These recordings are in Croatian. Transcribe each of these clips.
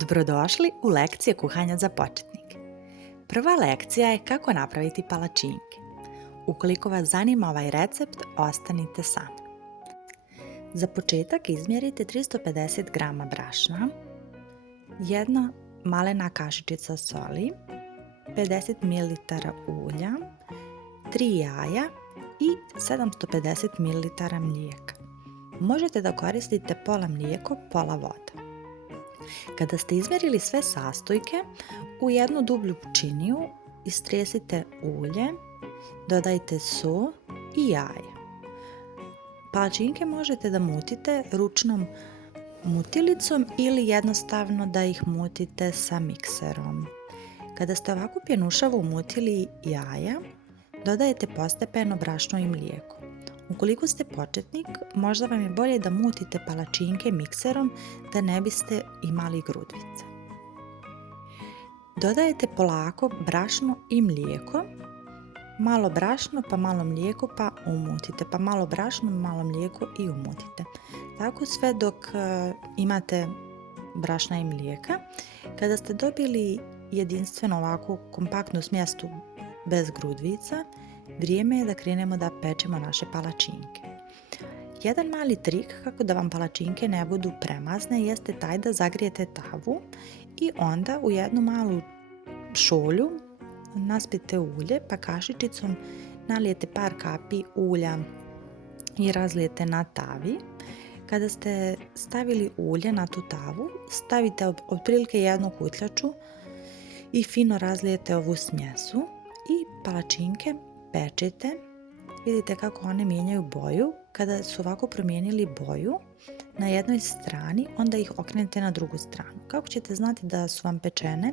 Dobrodošli u lekcije kuhanja za početnike. Prva lekcija je kako napraviti palačinke. Ukoliko vas zanima ovaj recept, ostanite sa mnom. Za početak izmjerite 350 g brašna, jedna malena kašičica soli, 50 ml ulja, 3 jaja i 750 ml mlijeka. Možete da koristite pola mlijeko, pola voda. Kada ste izmjerili sve sastojke, u jednu dublju činiju istresite ulje, dodajte so i jaja. Palačinke možete da mutite ručnom mutilicom ili jednostavno da ih mutite sa mikserom. Kada ste ovako pjenušavo umutili jaja, dodajete postepeno brašno i mlijeko. Ukoliko ste početnik, možda vam je bolje da mutite palačinke mikserom da ne biste imali grudvice. Dodajete polako brašno i mlijeko, malo brašno pa malo mlijeko pa umutite, pa malo brašno, malo mlijeko i umutite. Tako sve dok imate brašna i mlijeka. Kada ste dobili jedinstveno ovako kompaktnu smjes bez grudvica, vrijeme je da krenemo da pečemo naše palačinke. Jedan mali trik kako da vam palačinke ne budu premazne jeste taj da zagrijete tavu i onda u jednu malu šolju naspite ulje pa kašičicom nalijete par kapi ulja i razlijete na tavi. Kada ste stavili ulje na tu tavu, stavite otprilike jednu kutljaču i fino razlijete ovu smjesu i palačinke pečete. Vidite kako one mijenjaju boju. Kada su ovako promijenili boju na jednoj strani, onda ih okrenete na drugu stranu. Kako ćete znati da su vam pečene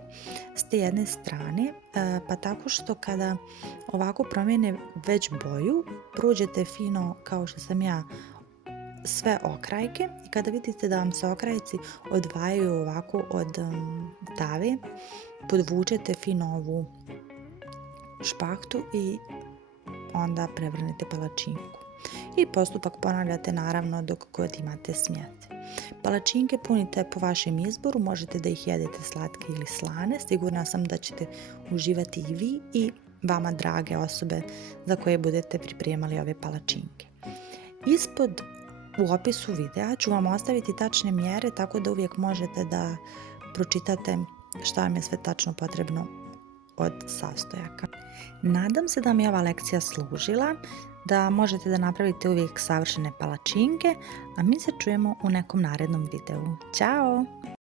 s te jedne strane? Pa tako što kada ovako promijene već boju, pruđete fino kao što sam ja sve okrajke i kada vidite da vam se okrajci odvajaju ovako od tave, podvučete fino ovu špahtu i onda prevrnete palačinku. I postupak ponavljate naravno dok god imate smjese. Palačinke punite po vašem izboru, možete da ih jedete slatke ili slane. Sigurna sam da ćete uživati i vi i vama drage osobe za koje budete pripremali ove palačinke. Ispod u opisu videa ću vam ostaviti tačne mjere, tako da uvijek možete da pročitate šta vam je sve tačno potrebno od sastojaka. Nadam se da mi je ova lekcija služila, da možete da napravite uvijek savršene palačinke, a mi se čujemo u nekom narednom videu. Ćao!